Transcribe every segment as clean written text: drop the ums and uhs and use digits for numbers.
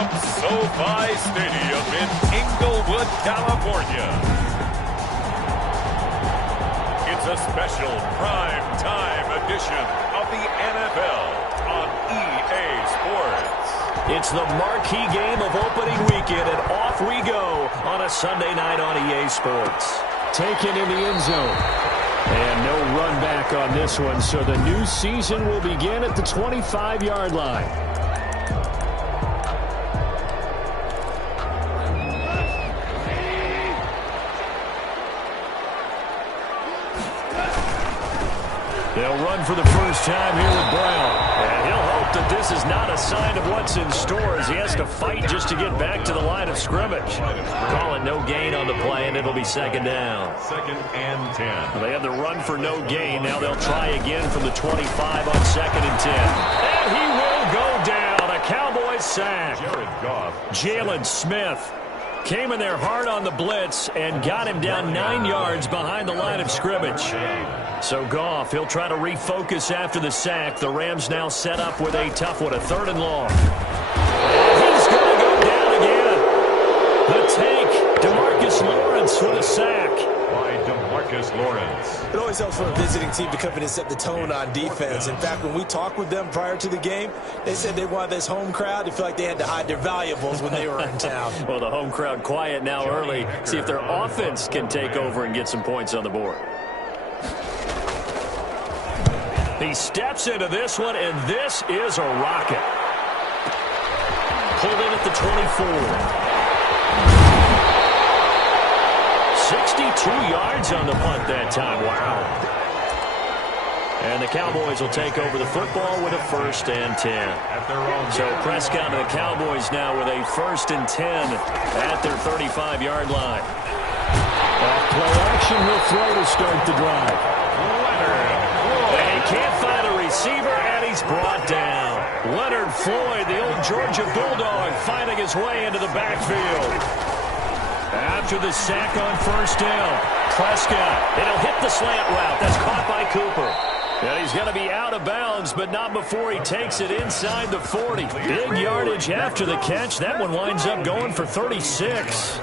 from SoFi Stadium in Inglewood, California. It's a special prime time edition of the NFL on EA Sports. It's the marquee game of opening weekend, and off we go on a Sunday night on EA Sports. Taken in the end zone. And no run back on this one, so the new season will begin at the 25-yard line. They'll run for the first time here with Brown. And he'll hope that this is not a sign of what's in store as he has to fight just to get back to the line of scrimmage. Call it no gain on the play, and it'll be second down. 2nd and 10. Well, they have the run for no gain. Now they'll try again from the 25 on 2nd and 10. And he will go down. A Cowboys sack. Jared Goff. Jalen Smith came in there hard on the blitz and got him down 9 yards behind the line of scrimmage. So Goff, he'll try to refocus after the sack. The Rams now set up with a tough one, a 3rd and long. He's going to go down again. The take, DeMarcus Lawrence for the sack. By DeMarcus Lawrence. It always helps for a visiting team to come in and set the tone on defense. In fact, when we talked with them prior to the game, they said they wanted this home crowd to feel like they had to hide their valuables when they were in town. Well, the home crowd quiet now early. See if their offense can take over and get some points on the board. He steps into this one, and this is a rocket. Pulled in at the 24. 62 yards on the punt that time. Wow. And the Cowboys will take over the football with a 1st and 10. So Prescott and the Cowboys now with a 1st and 10 at their 35-yard line. Play action will throw to start the drive. They can't find a receiver, and he's brought down. Leonard Floyd, the old Georgia Bulldog, finding his way into the backfield. After the sack on 1st down, Prescott, it'll hit the slant route. That's caught by Cooper. And he's going to be out of bounds, but not before he takes it inside the 40. Big yardage after the catch. That one winds up going for 36.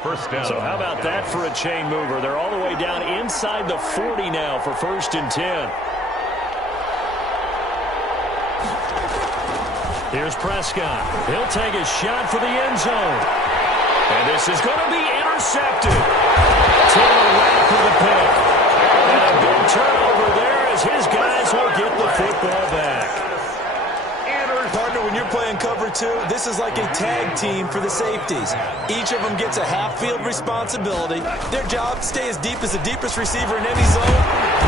1st down. So how about that for a chain mover? They're all the way down inside the 40 now for 1st and 10. Here's Prescott. He'll take a shot for the end zone. And this is going to be intercepted. Taylor Rapp with the pick. And a big turnover there as his guys will get the football back. Partner, when you're playing cover 2, this is like a tag team for the safeties. Each of them gets a half-field responsibility. Their job, stay as deep as the deepest receiver in any zone,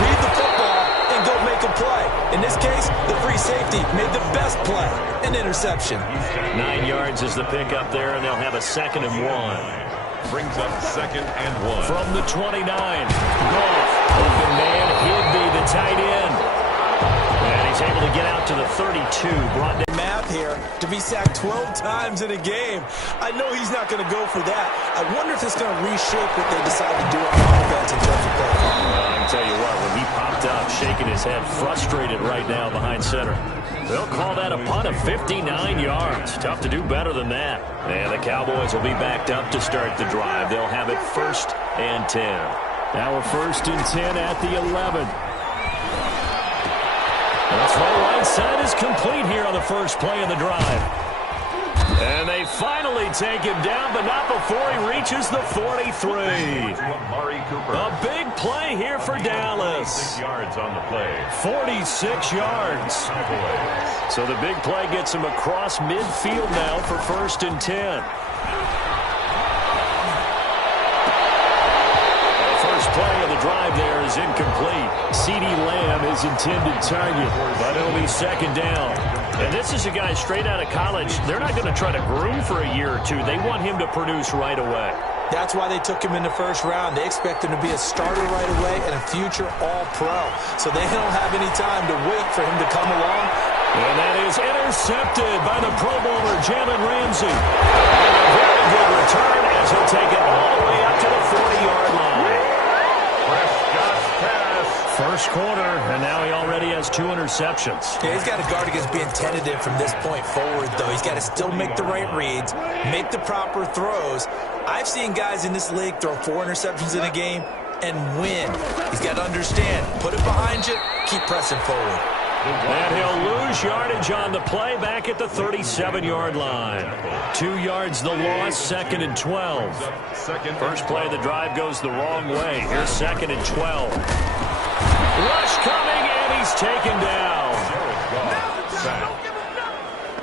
read the football, and go make a play. In this case, the free safety made the best play, an interception. 9 yards is the pickup there, and they'll have a 2nd and 1. Brings up 2nd and 1. From the 29, Goff, open man, Higby, the tight end. And he's able to get out to the 32. Brought down. Math here to be sacked 12 times in a game. I know he's not going to go for that. I wonder if it's going to reshape what they decide to do on offense in terms of play. I can tell you what, when he popped up, shaking his head, frustrated right now behind center. They'll call that a punt of 59 yards. Tough to do better than that. And the Cowboys will be backed up to start the drive. They'll have it 1st and 10. Now a 1st and 10 at the 11. The throw right side is complete here on the first play of the drive. And they finally take him down, but not before he reaches the 43. A big play here for Dallas. 6 yards on the play. 46 yards. So the big play gets him across midfield now for 1st and 10. Play of the drive there is incomplete. CeeDee Lamb is intended target, but it'll be 2nd down. And this is a guy straight out of college. They're not going to try to groom for a year or two. They want him to produce right away. That's why they took him in the 1st round. They expect him to be a starter right away and a future All-Pro. So they don't have any time to wait for him to come along. And that is intercepted by the Pro Bowler, Jalen Ramsey. And a very good return as he'll take it all the way up to the 40-yard line. Prescott's pass. First quarter, and now he already has 2 interceptions. Yeah, he's got to guard against being tentative from this point forward, though. He's got to still make the right reads, make the proper throws. I've seen guys in this league throw 4 interceptions in a game and win. He's got to understand, put it behind you, keep pressing forward. And he'll lose yardage on the play back at the 37-yard line. 2 yards the loss, 2nd and 12. First play of the drive goes the wrong way. Here's 2nd and 12. Rush coming, and he's taken down.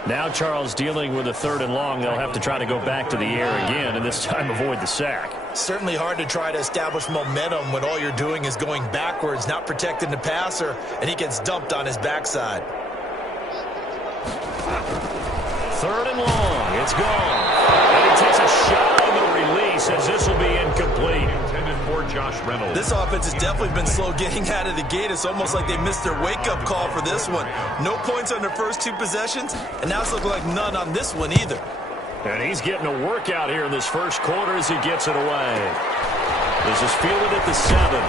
Now Charles dealing with a 3rd and long. They'll have to try to go back to the air again, and this time avoid the sack. Certainly hard to try to establish momentum when all you're doing is going backwards, not protecting the passer, and he gets dumped on his backside. 3rd and long. It's gone. And he takes a shot on the release as this will be incomplete. Intended for Josh Reynolds. This offense has definitely been slow getting out of the gate. It's almost like they missed their wake-up call for this one. No points on their first 2 possessions, and now it's looking like none on this one either. And he's getting a workout here in this first quarter as he gets it away. This is fielded at the 7.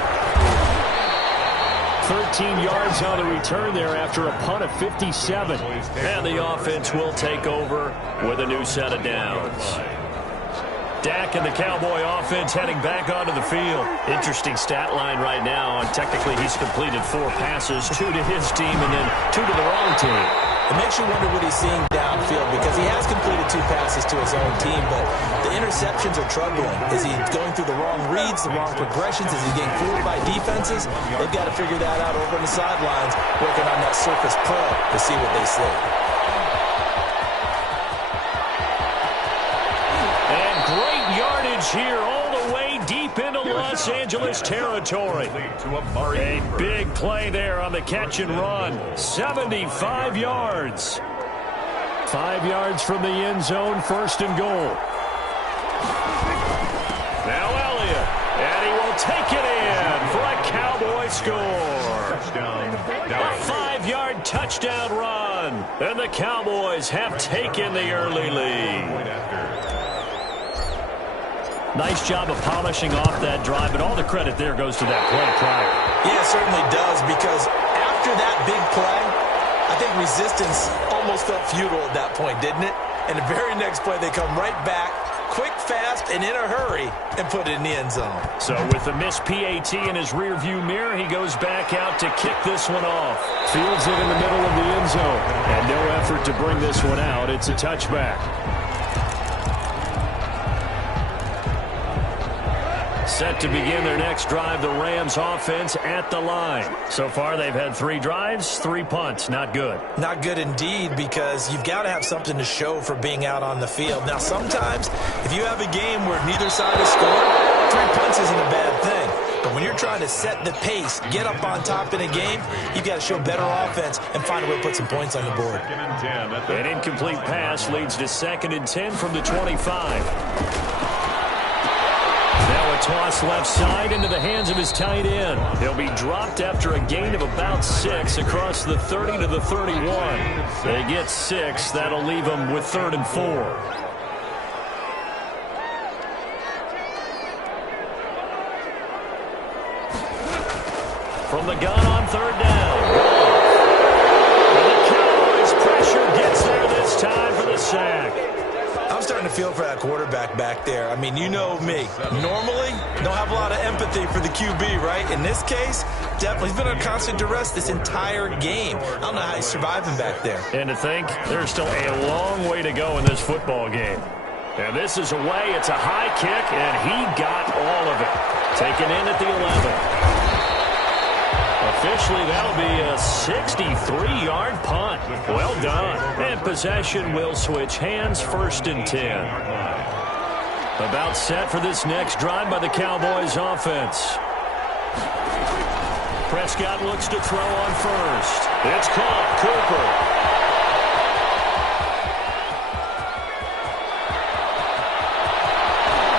13 yards on the return there after a punt of 57. And the offense will take over with a new set of downs. Dak and the Cowboy offense heading back onto the field. Interesting stat line right now. And technically, he's completed 4 passes, 2 to his team and then 2 to the wrong team. It makes you wonder what he's seeing downfield because he has completed 2 passes to his own team, but the interceptions are troubling. Is he going through the wrong reads, the wrong progressions? Is he getting fooled by defenses? They've got to figure that out over on the sidelines, working on that Surface Pro to see what they see. And great yardage here all the way deep into Los Angeles territory. A big play there on the catch and run. 75 yards. 5 yards from the end zone, 1st and goal. Now Elliott, and he will take it in for a Cowboy score. A 5-yard touchdown run, and the Cowboys have taken the early lead. Nice job of polishing off that drive, but all the credit there goes to that play prior. Yeah, it certainly does, because after that big play, I think resistance almost felt futile at that point, didn't it? And the very next play, they come right back, quick, fast, and in a hurry, and put it in the end zone. So with the missed PAT in his rearview mirror, he goes back out to kick this one off. Fields it in the middle of the end zone, and no effort to bring this one out. It's a touchback. Set to begin their next drive, the Rams offense at the line. So far, they've had 3 drives, 3 punts. Not good. Not good indeed, because you've got to have something to show for being out on the field. Now, sometimes, if you have a game where neither side has scored, 3 punts isn't a bad thing. But when you're trying to set the pace, get up on top in a game, you've got to show better offense and find a way to put some points on the board. An incomplete pass leads to 2nd and 10 from the 25. Now a toss left side into the hands of his tight end. He'll be dropped after a gain of about 6 across the 30 to the 31. They get 6. That'll leave them with 3rd and 4. From the gun on 3rd down. And the Cowboys pressure gets there this time for the sack. I'm starting to feel for that quarterback back there. I mean, you know me. Normally, don't have a lot of empathy for the QB, right? In this case, definitely, he's been under constant duress this entire game. I don't know how he's surviving back there. And to think, there's still a long way to go in this football game. And this is away. It's a high kick, and he got all of it. Taken in at the 11. Officially, that'll be a 63-yard punt. Well done. And possession will switch hands, 1st and 10. About set for this next drive by the Cowboys offense. Prescott looks to throw on 1st. It's caught. Cooper.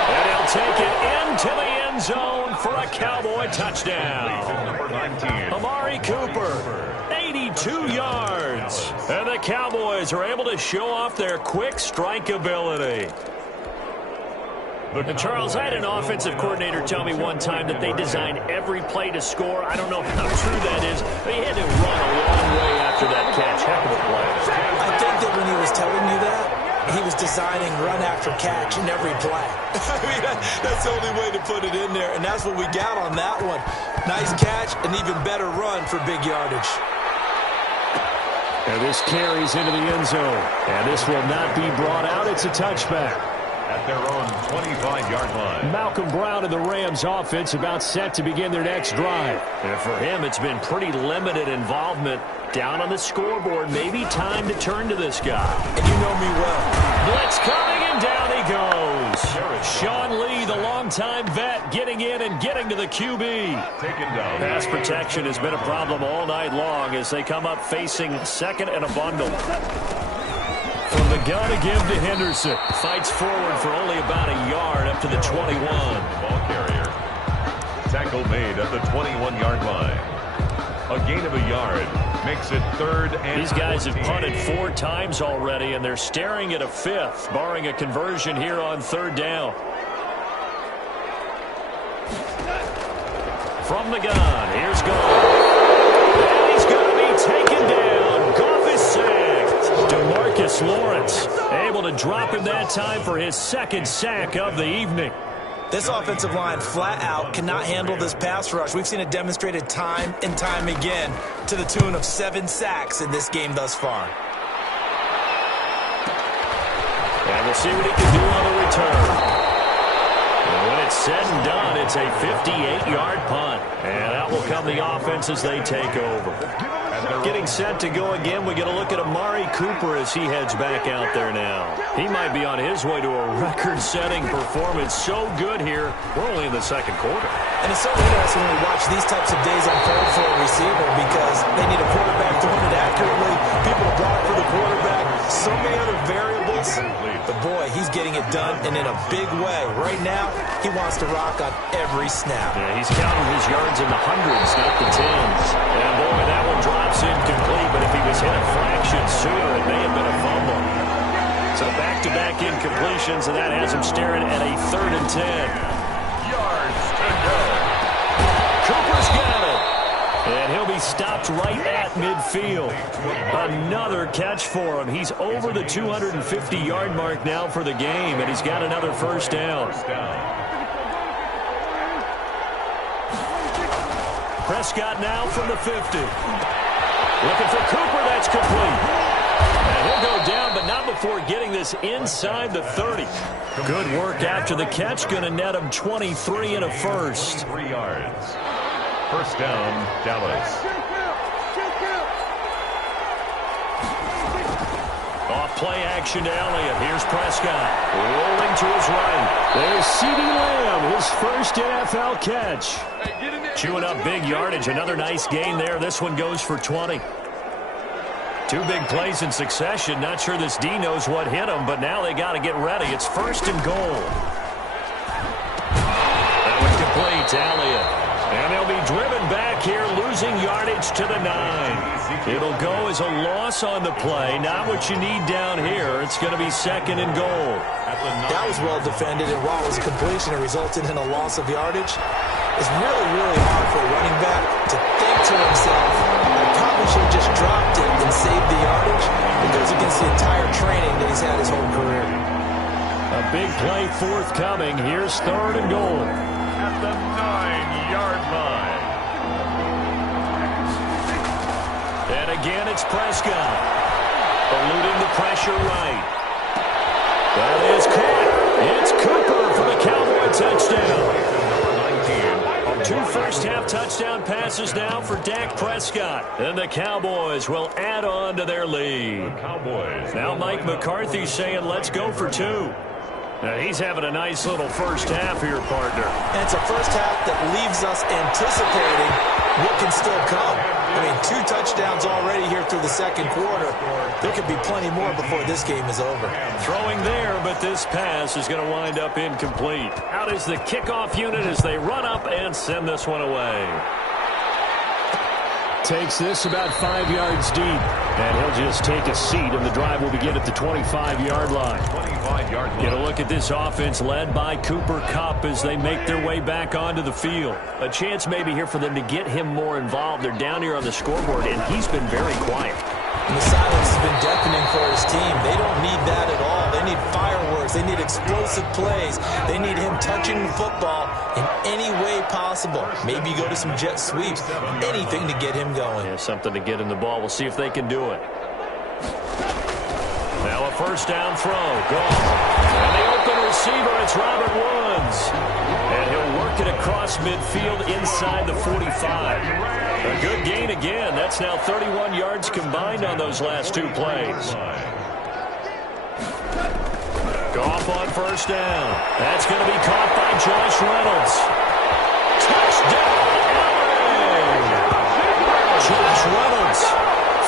And he'll take it into the end zone for a Cowboy touchdown. Amari Cooper, 82 yards. And the Cowboys are able to show off their quick strike ability. And Charles, I had an offensive coordinator tell me one time that they designed every play to score. I don't know how true that is, but he had to run a long way after that catch. Heck of a play. I think that when he was telling you that, he was designing run after catch in every play. I mean, that's the only way to put it in there, and that's what we got on that one. Nice catch, an even better run for big yardage. And this carries into the end zone. And this will not be brought out. It's a touchback. At their own 25-yard line. Malcolm Brown and the Rams offense about set to begin their next drive. And for him, it's been pretty limited involvement down on the scoreboard. Maybe time to turn to this guy. And you know me well. Blitz coming, and down he goes. Sean Lee, the longtime vet, getting in and getting to the QB. Taken down. Pass protection has been a problem all night long as they come up facing second and a bundle. From the gun to give to Henderson. Fights forward for only about a yard up to the 21. Ball carrier. Tackle made at the 21-yard line. A gain of a yard makes it third and These guys have 14. punted 4 times already, and they're staring at a 5th, barring a conversion here on third down. From the gun, here's Goff. And he's going to be taken down. Goff is sacked. DeMarcus Lawrence able to drop him that time for his 2nd sack of the evening. This offensive line flat out cannot handle this pass rush. We've seen it demonstrated time and time again to the tune of 7 sacks in this game thus far. And we'll see what he can do on the return. And when it's said and done, it's a 58-yard punt. And out will come the offense as they take over. Getting set to go again, we get a look at Amari Cooper as he heads back out there now. He might be on his way to a record-setting performance. So good here. We're only in the 2nd quarter. And it's so interesting when we watch these types of days unfold for a receiver because they need a quarterback throwing it accurately, people to block for the quarterback, so many other variables. But boy, he's getting it done and in a big way. Right now, he wants to rock on every snap. Yeah, he's counting his yards in the hundreds, not the tens. And boy, that one drops incomplete, but if he was hit a fraction sooner, it may have been a fumble. So back-to-back incompletions, and that has him staring at a 3rd and 10. Yards to go. Cooper's got it. And he'll be stopped right at midfield. Another catch for him. He's over the 250-yard mark now for the game, and he's got another 1st down. Prescott now from the 50. Looking for Cooper. That's complete. And he'll go down, but not before getting this inside the 30. Good work after the catch. Going to net him 23 and a 1st. 3 yards. 1st down, Dallas. Off play action to Elliott. Here's Prescott. Rolling to his right. There's CeeDee Lamb, his 1st NFL catch. Chewing up big yardage. Another nice gain there. This one goes for 20. 2 big plays in succession. Not sure this D knows what hit him, but now they got to get ready. It's 1st and goal. That one complete to Elliott. And they'll be driven back here, losing yardage to the 9. It'll go as a loss on the play. Not what you need down here. It's going to be 2nd and goal. That was well defended, and while it was a completion, it resulted in a loss of yardage. It's really, really hard for a running back to think to himself, I probably should have just dropped it and saved the yardage. It goes against the entire training that he's had his whole career. A big play forthcoming. Here's 3rd and goal. At the 9-yard line. And again, it's Prescott. Eluding the pressure right. That is caught. It's Cooper for the Cowboy touchdown. 2 first-half touchdown passes now for Dak Prescott. And the Cowboys will add on to their lead. Cowboys. Now Mike McCarthy saying, let's go for 2. Now he's having a nice little first half here, partner. And it's a first half that leaves us anticipating what can still come. I mean, 2 touchdowns already here through the 2nd quarter. There could be plenty more before this game is over. Throwing there, but this pass is going to wind up incomplete. Out is the kickoff unit as they run up and send this one away. takes this about 5 yards deep. And he'll just take a seat, and the drive will begin at the 25-yard line. 25-yard line. Get a look at this offense led by Cooper Kupp as they make their way back onto the field. A chance maybe here for them to get him more involved. They're down here on the scoreboard, and he's been very quiet. And the silence has been deafening for his team. They don't need that at all. They need fireworks. They need explosive plays. They need him touching the football in any way possible. Maybe go to some jet sweeps. Anything to get him going. Yeah, something to get in the ball. We'll see if they can do it. Now a first down throw. Gone. And the open receiver, it's Robert Woods. And he'll work it across midfield inside the 45. A good gain again. That's now 31 yards combined on those last 2 plays. Goff on first down. That's going to be caught by Josh Reynolds. Touchdown, LA! Josh Reynolds,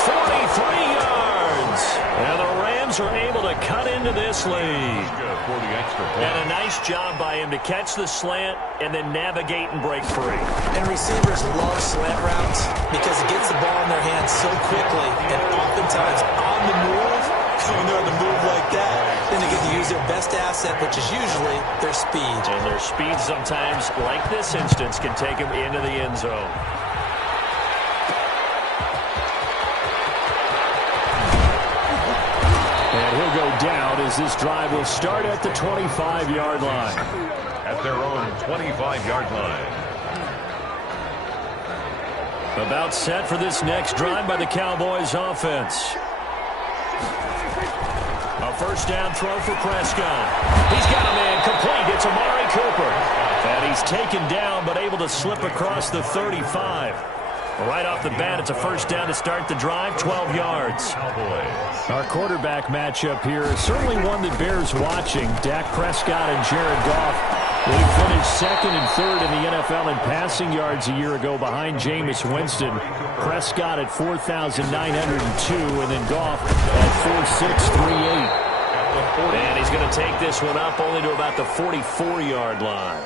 43 yards. And the Rams are able to cut into this lead. And a nice job by him to catch the slant and then navigate and break free. And receivers love slant routes because it gets the ball in their hands so quickly and oftentimes on the move. When they're on the move like that, then they get to use their best asset, which is usually their speed. And their speed sometimes, like this instance, can take them into the end zone. And he'll go down as this drive will start at the 25-yard line. At their own 25-yard line. About set for this next drive by the Cowboys offense. A first down throw for Prescott. He's got a man complete. It's Amari Cooper. And he's taken down but able to slip across the 35. Right off the bat, it's a first down to start the drive, 12 yards. Our quarterback matchup here is certainly one that bears watching. Dak Prescott and Jared Goff. They finished second and third in the NFL in passing yards a year ago behind Jameis Winston. Prescott at 4,902, and then Goff at 4,638. And he's going to take this one up only to about the 44-yard line.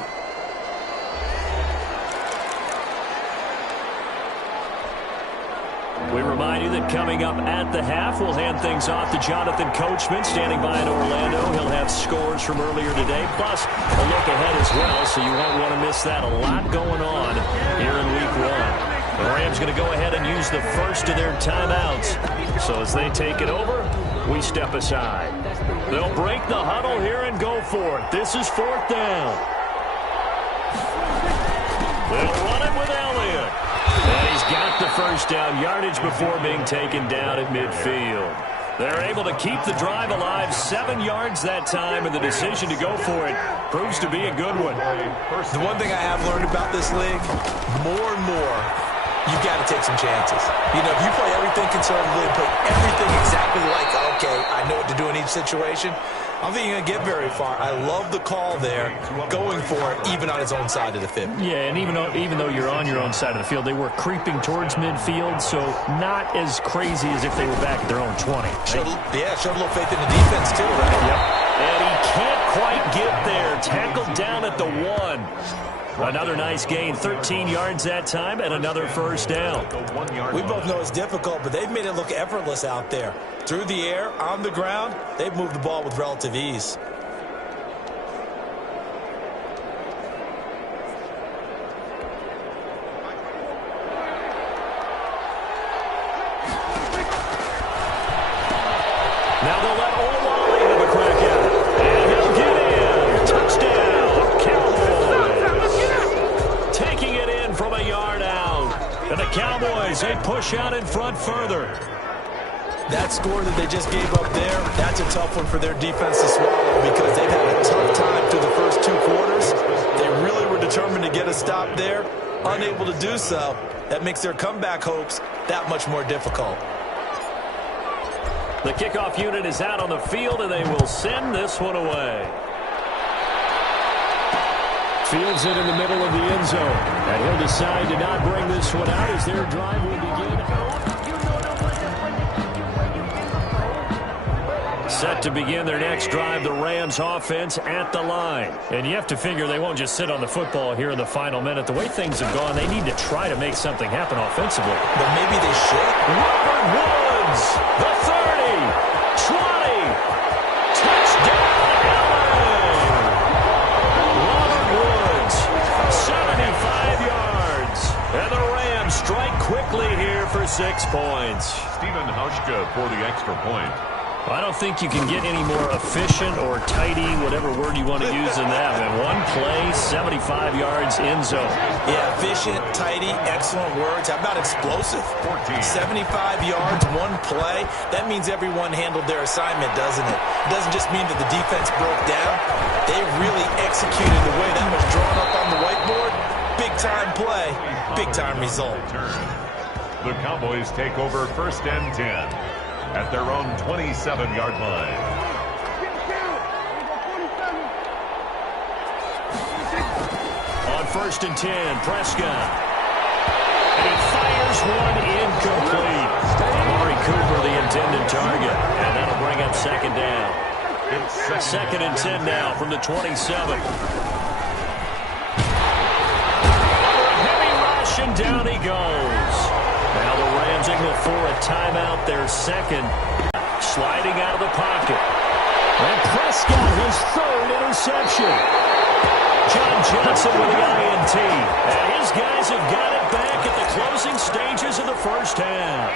We remind you that coming up at the half, we'll hand things off to Jonathan Coachman, standing by in Orlando. He'll have scores from earlier today, plus a look ahead as well, so you won't want to miss that. A lot going on here in Week 1. The Rams going to go ahead and use the first of their timeouts. So as they take it over, we step aside. They'll break the huddle here and go for it. This is 4th down. They'll run it with Elliott. And he's got the first down yardage before being taken down at midfield. They're able to keep the drive alive, 7 yards that time, and the decision to go for it proves to be a good one. The one thing I have learned about this league, more and more, you've got to take some chances. You know, if you play everything conservatively and play everything exactly like, okay, I know what to do in each situation, I don't think you're going to get very far. I love the call there, going for it, even on his own side of the field. Yeah, and even though you're on your own side of the field, they were creeping towards midfield, so not as crazy as if they were back at their own 20. Showed a little faith in the defense, too, right? Yep. And he can't quite get there. Tackled down at the 1. Another nice gain, 13 yards that time, and another first down. We both know it's difficult, but they've made it look effortless out there. Through the air, on the ground, they've moved the ball with relative ease. Now they'll let Olawale have a crack at it. And he'll get in. Touchdown, Cowboys. Taking it in from a yard out. And the Cowboys, they push out in front further. That score that they just gave up there, that's a tough one for their defense to swallow because they've had a tough time through the first 2 quarters. They really were determined to get a stop there, unable to do so. That makes their comeback hopes that much more difficult. The kickoff unit is out on the field, and they will send this one away. Fields it in the middle of the end zone, and he'll decide to not bring this one out as their drive will begin. Set to begin their next drive, the Rams offense at the line. And you have to figure they won't just sit on the football here in the final minute. The way things have gone, they need to try to make something happen offensively. But maybe they should. Robert Woods, the 30, 20, touchdown, LA! Robert Woods, 75 yards. And the Rams strike quickly here for 6 points. Stephen Hauschka for the extra point. I don't think you can get any more efficient or tidy, whatever word you want to use in that. And one play, 75 yards in zone. Yeah, efficient, tidy, excellent words. How about explosive? 75 yards, one play. That means everyone handled their assignment, doesn't it? It doesn't just mean that the defense broke down. They really executed the way that was drawn up on the whiteboard. Big-time play, big-time result. The Cowboys take over 1st and 10 at their own 27-yard line. On 1st and 10, Prescott. And he fires one incomplete. Amari Cooper, the intended target. And that'll bring up 2nd down. It's 2nd and 10 now from the 27. Heavy rush, and down he goes. Now the Rams signal for a timeout. Their second. Sliding out of the pocket. And Prescott, his 3rd interception. John Johnson with the INT. And his guys have got it back at the closing stages of the first half.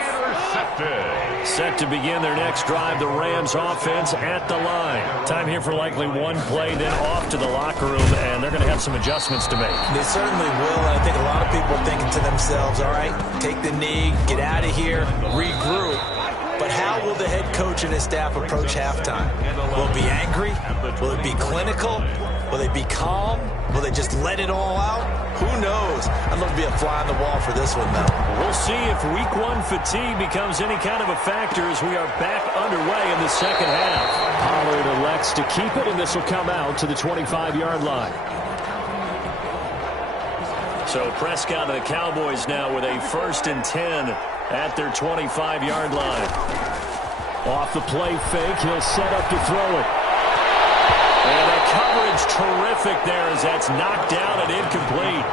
intercepted. Set to begin their next drive, the Rams offense at the line. Time here for likely one play, then off to the locker room, and they're going to have some adjustments to make. They certainly will, and I think a lot of people are thinking to themselves, all right, take the knee, get out of here, regroup. But how will the head coach and his staff approach halftime? Will it be angry? Will it be clinical? Will they be calm? Will they just let it all out? Who knows? I'd love to be a fly on the wall for this one, though. We'll see if week one fatigue becomes any kind of a factor as we are back underway in the second half. Pollard elects to keep it, and this will come out to the 25-yard line. So Prescott and the Cowboys now with a 1st and 10 at their 25-yard line. Off the play fake, he'll set up to throw it. And the coverage terrific there as that's knocked down and incomplete.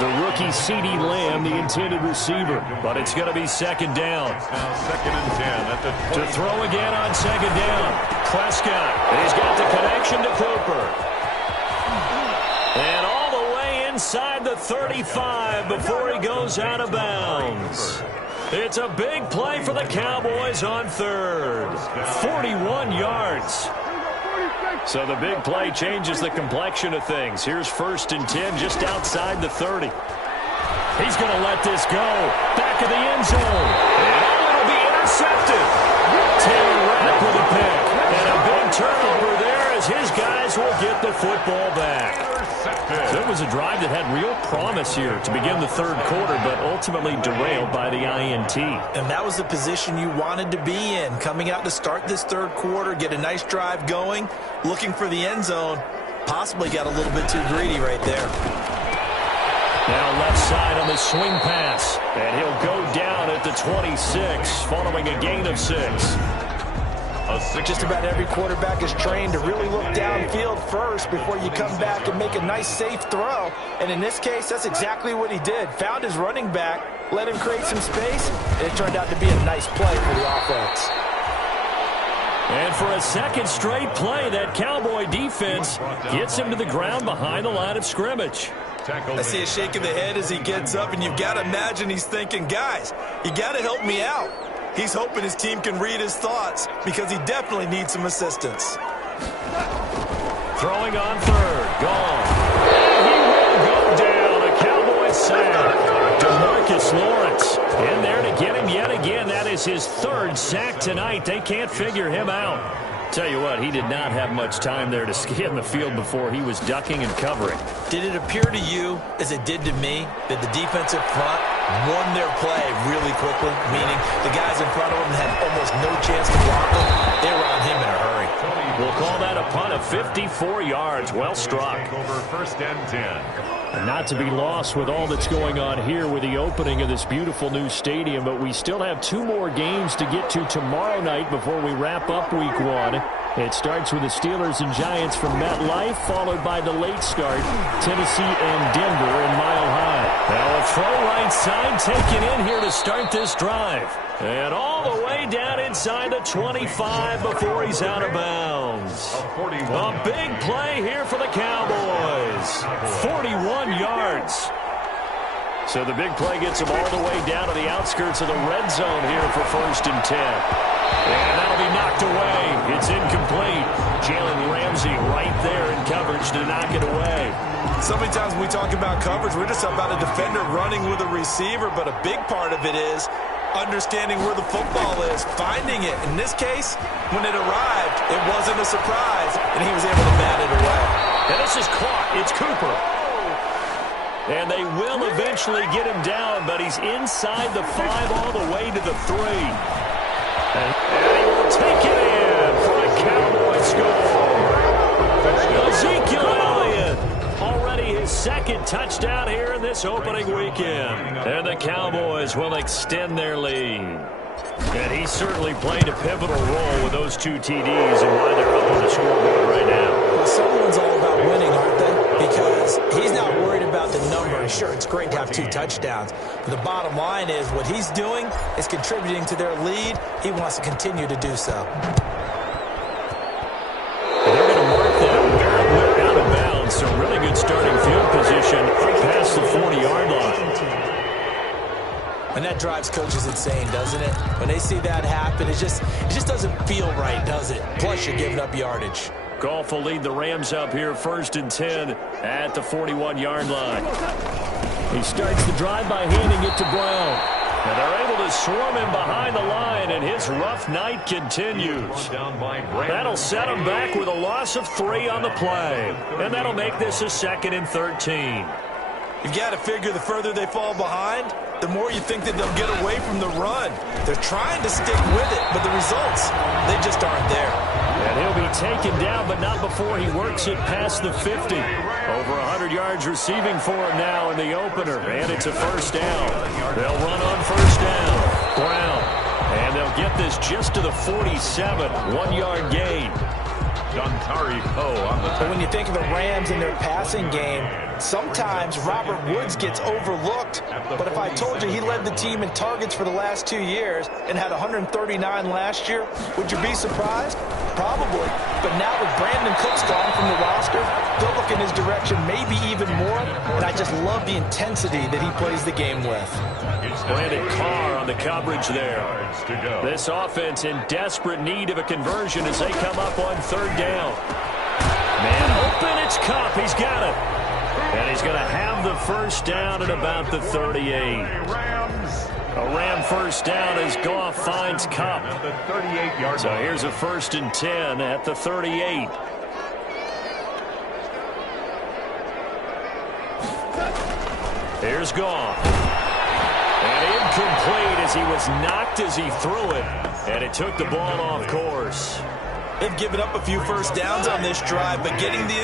The rookie CeeDee Lamb, the intended receiver. But it's going to be second down. Now 2nd and 10 at the 20. To throw again on second down. Prescott. And he's got the connection to Cooper. And all the way inside the 35 before he goes out of bounds. It's a big play for the Cowboys on third. 41 yards. So the big play changes the complexion of things. Here's 1st and 10 just outside the 30. He's going to let this go. Back of the end zone. And it'll be intercepted. Taylor Rapp with a pick. And a big turnover there as his guys will get the football back. So it was a drive that had real promise here to begin the third quarter, but ultimately derailed by the INT. And that was the position you wanted to be in, coming out to start this third quarter, get a nice drive going, looking for the end zone. Possibly got a little bit too greedy right there. Now left side on the swing pass, and he'll go down at the 26 following a gain of 6. Just about every quarterback is trained to really look downfield first before you come back and make a nice, safe throw. And in this case, that's exactly what he did. Found his running back, let him create some space, and it turned out to be a nice play for the offense. And for a second straight play, that Cowboy defense gets him to the ground behind the line of scrimmage. I see a shake of the head as he gets up, and you've got to imagine he's thinking, guys, you got to help me out. He's hoping his team can read his thoughts because he definitely needs some assistance. Throwing on third. Gone. And he will go down. A Cowboys sack. DeMarcus Lawrence in there to get him yet again. That is his 3rd sack tonight. They can't figure him out. Tell you what, he did not have much time there to scan the field before he was ducking and covering. Did it appear to you, as it did to me, that the defensive front won their play really quickly? Meaning the guys in front of them had almost no chance to block them. They were on him in a hurry. We'll call that a punt of 54 yards. Well struck. Over 1st and 10. And not to be lost with all that's going on here with the opening of this beautiful new stadium, but we still have 2 more games to get to tomorrow night before we wrap up week 1. It starts with the Steelers and Giants from MetLife, followed by the late start, Tennessee and Denver in Mile High. Now a throw right side taken in here to start this drive. And all the way down inside the 25 before he's out of bounds. A big play here for the Cowboys. 41 yards. So the big play gets him all the way down to the outskirts of the red zone here for 1st and 10. And that'll be knocked away. It's incomplete. Jalen Ramsey right there in coverage to knock it away. So many times when we talk about coverage, we're just about a defender running with a receiver, but a big part of it is understanding where the football is, finding it. In this case, when it arrived, it wasn't a surprise, and he was able to bat it away. And this is caught. It's Cooper. And they will eventually get him down, but he's inside the 5 all the way to the 3. And he will take it in for a Cowboy score. Ezekiel Elliott, already his 2nd touchdown here in this opening weekend. And the Cowboys will extend their lead. And he certainly played a pivotal role with those 2 TDs and why they're up on the scoreboard right now. Well, someone's all about winning, aren't they? Because he's not worried about the number. Sure, it's great to have 2 touchdowns. But the bottom line is what he's doing is contributing to their lead. He wants to continue to do so. They're going to mark that very out of bounds. So really good starting field position past the 40-yard line. And that drives coaches insane, doesn't it? When they see that happen, it just doesn't feel right, does it? Plus, you're giving up yardage. Goff will lead the Rams up here 1st and 10 at the 41-yard line. He starts the drive by handing it to Brown. And they're able to swarm him behind the line, and his rough night continues. That'll set him back with a loss of 3 on the play. And that'll make this a 2nd and 13. You've got to figure the further they fall behind, the more you think that they'll get away from the run. They're trying to stick with it, but the results, they just aren't there. And he'll be taken down, but not before he works it past the 50. Over 100 yards receiving for him now in the opener, and it's a 1st down. They'll run on 1st down. Brown. And they'll get this just to the 47, 1-yard gain. But when you think of the Rams and their passing game, sometimes Robert Woods gets overlooked. But if I told you he led the team in targets for the last 2 years and had 139 last year, would you be surprised? Probably. But now with Brandon Cooks gone from the roster, they'll look in his direction maybe even more. And I just love the intensity that he plays the game with. Brandon Carr on the coverage there. This offense in desperate need of a conversion as they come up on 3rd down. Man open, it's Kupp. He's got it. And he's going to have the 1st down at about the 38. A Ram 1st down as Goff finds Kupp. So here's a 1st and 10 at the 38. Here's Goff. And incomplete as he was knocked as he threw it. And it took the ball off course. They've given up a few 1st downs on this drive, but getting the